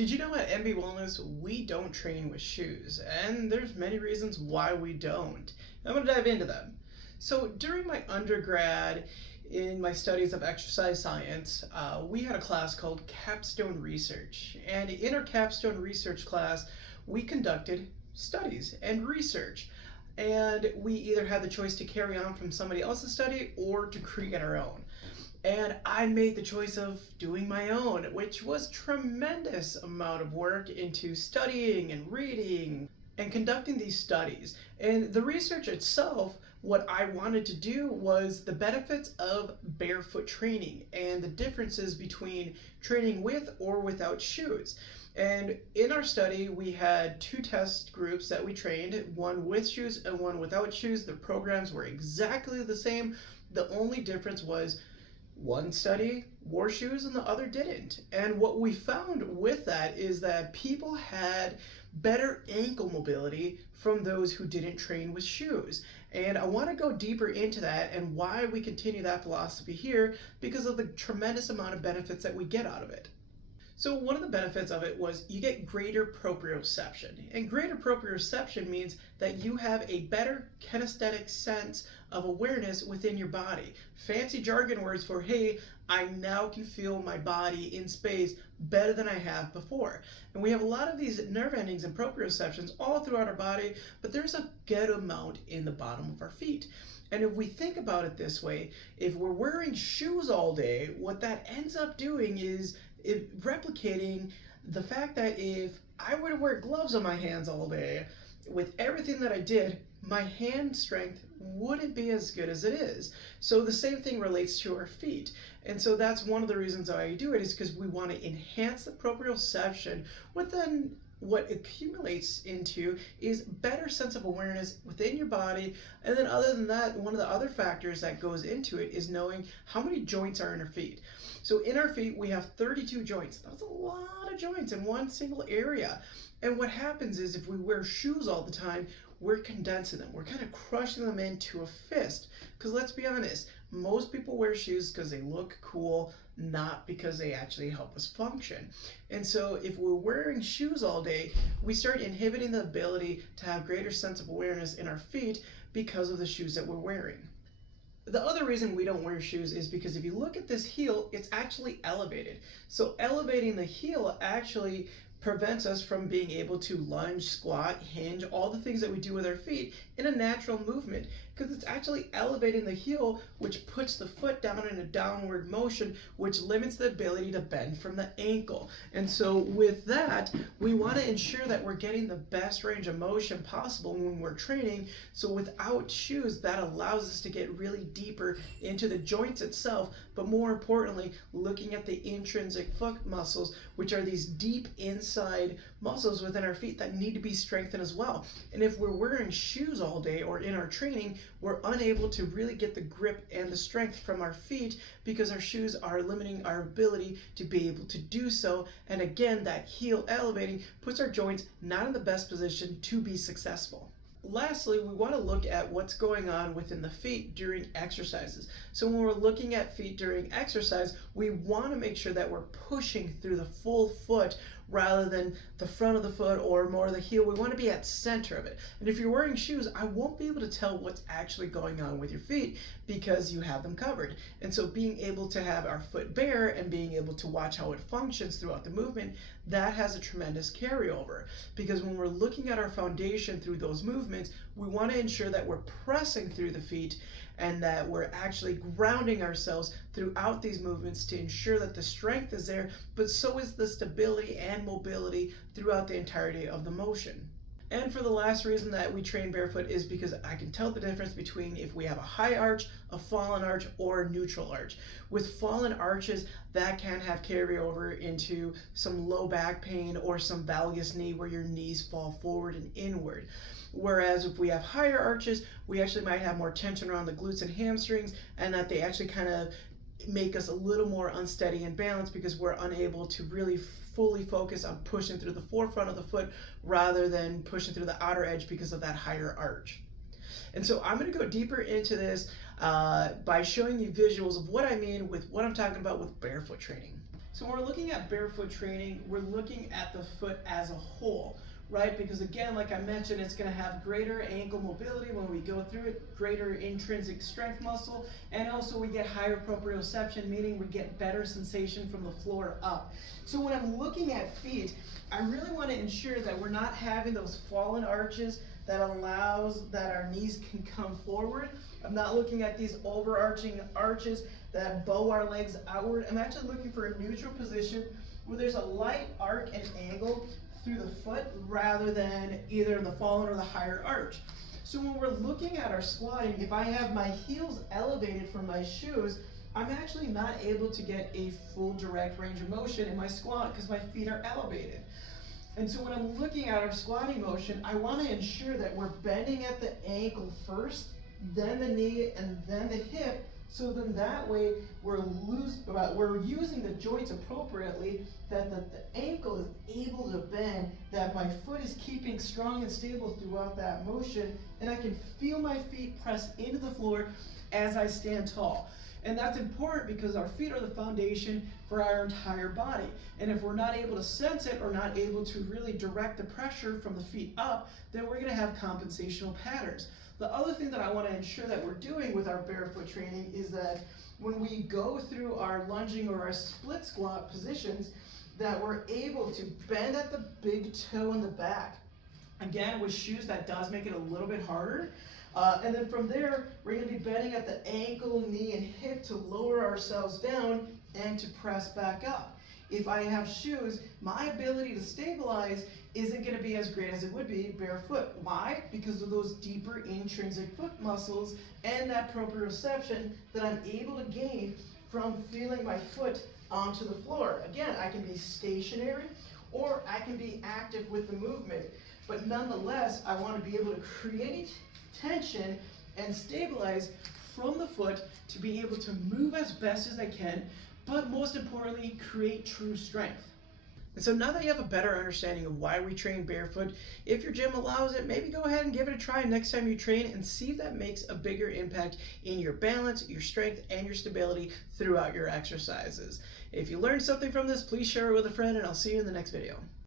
Did you know at MB Wellness we don't train with shoes? And there's many reasons why we don't. I'm going to dive into them. So during my undergrad in my studies of exercise science, we had a class called Capstone Research. And in our Capstone Research class, we conducted studies and research. And we either had the choice to carry on from somebody else's study or to create our own. And I made the choice of doing my own, which was tremendous amount of work into studying and reading and conducting these studies. And the research itself, what I wanted to do was the benefits of barefoot training and the differences between training with or without shoes. And in our study, we had two test groups that we trained, one with shoes and one without shoes. The programs were exactly the same. The only difference was one study wore shoes and the other didn't. And what we found with that is that people had better ankle mobility from those who didn't train with shoes. And I want to go deeper into that and why we continue that philosophy here because of the tremendous amount of benefits that we get out of it. So one of the benefits of it was you get greater proprioception. And greater proprioception means that you have a better kinesthetic sense of awareness within your body. Fancy jargon words for, hey, I now can feel my body in space better than I have before. And we have a lot of these nerve endings and proprioceptions all throughout our body, but there's a good amount in the bottom of our feet. And if we think about it this way, if we're wearing shoes all day, what that ends up doing is replicating the fact that if I were to wear gloves on my hands all day, with everything that I did, my hand strength wouldn't be as good as it is. So the same thing relates to our feet. And so that's one of the reasons why I do it is because we want to enhance the proprioception, what accumulates into is better sense of awareness within your body. And then other than that, one of the other factors that goes into it is knowing how many joints are in our feet. So in our feet, we have 32 joints. That's a lot of joints in one single area. And what happens is if we wear shoes all the time, we're condensing them. We're kind of crushing them into a fist. Because let's be honest, most people wear shoes because they look cool, not because they actually help us function. And so if we're wearing shoes all day, we start inhibiting the ability to have greater sense of awareness in our feet because of the shoes that we're wearing. The other reason we don't wear shoes is because if you look at this heel, it's actually elevated. So elevating the heel actually prevents us from being able to lunge, squat, hinge, all the things that we do with our feet in a natural movement because it's actually elevating the heel, which puts the foot down in a downward motion, which limits the ability to bend from the ankle. And so with that, we want to ensure that we're getting the best range of motion possible when we're training. So without shoes, that allows us to get really deeper into the joints itself, but more importantly, looking at the intrinsic foot muscles, which are these deep inside muscles within our feet that need to be strengthened as well. And if we're wearing shoes all day or in our training, we're unable to really get the grip and the strength from our feet because our shoes are limiting our ability to be able to do so. And again, that heel elevating puts our joints not in the best position to be successful. Lastly, we want to look at what's going on within the feet during exercises. So when we're looking at feet during exercise, we want to make sure that we're pushing through the full foot rather than the front of the foot or more the heel. We want to be at center of it. And if you're wearing shoes, I won't be able to tell what's actually going on with your feet because you have them covered. And so being able to have our foot bare and being able to watch how it functions throughout the movement, that has a tremendous carryover. Because when we're looking at our foundation through those movements, we want to ensure that we're pressing through the feet and that we're actually grounding ourselves throughout these movements to ensure that the strength is there, but so is the stability and mobility throughout the entirety of the motion. And for the last reason that we train barefoot is because I can tell the difference between if we have a high arch, a fallen arch, or a neutral arch. With fallen arches, that can have carryover into some low back pain or some valgus knee where your knees fall forward and inward. Whereas if we have higher arches, we actually might have more tension around the glutes and hamstrings and that they actually kind of make us a little more unsteady and balanced because we're unable to really fully focus on pushing through the forefront of the foot rather than pushing through the outer edge because of that higher arch. And so I'm going to go deeper into this by showing you visuals of what I mean with what I'm talking about with barefoot training. So when we're looking at barefoot training, we're looking at the foot as a whole, right? Because again, like I mentioned, it's going to have greater ankle mobility when we go through it, greater intrinsic strength muscle, and also we get higher proprioception, meaning we get better sensation from the floor up. So when I'm looking at feet, I really want to ensure that we're not having those fallen arches that allows that our knees can come forward. I'm not looking at these overarching arches that bow our legs outward. I'm actually looking for a neutral position where there's a light arc and angle through the foot rather than either the fallen or the higher arch. So when we're looking at our squatting, if I have my heels elevated from my shoes, I'm actually not able to get a full direct range of motion in my squat because my feet are elevated. And so when I'm looking at our squatting motion, I want to ensure that we're bending at the ankle first, then the knee, and then the hip, so then that way we're using the joints appropriately, that the ankle is able to bend, that my foot is keeping strong and stable throughout that motion, and I can feel my feet press into the floor as I stand tall. And that's important because our feet are the foundation for our entire body. And if we're not able to sense it or not able to really direct the pressure from the feet up, then we're going to have compensational patterns. The other thing that I want to ensure that we're doing with our barefoot training is that when we go through our lunging or our split squat positions, that we're able to bend at the big toe in the back. Again, with shoes, that does make it a little bit harder. And then from there, we're going to be bending at the ankle, knee, and hip to lower ourselves down and to press back up. If I have shoes, my ability to stabilize isn't going to be as great as it would be barefoot. Why? Because of those deeper intrinsic foot muscles and that proprioception that I'm able to gain from feeling my foot onto the floor. Again, I can be stationary or I can be active with the movement. But nonetheless, I want to be able to create tension and stabilize from the foot to be able to move as best as I can, but most importantly, create true strength. And so now that you have a better understanding of why we train barefoot, if your gym allows it, maybe go ahead and give it a try next time you train and see if that makes a bigger impact in your balance, your strength, and your stability throughout your exercises. If you learned something from this, please share it with a friend, and I'll see you in the next video.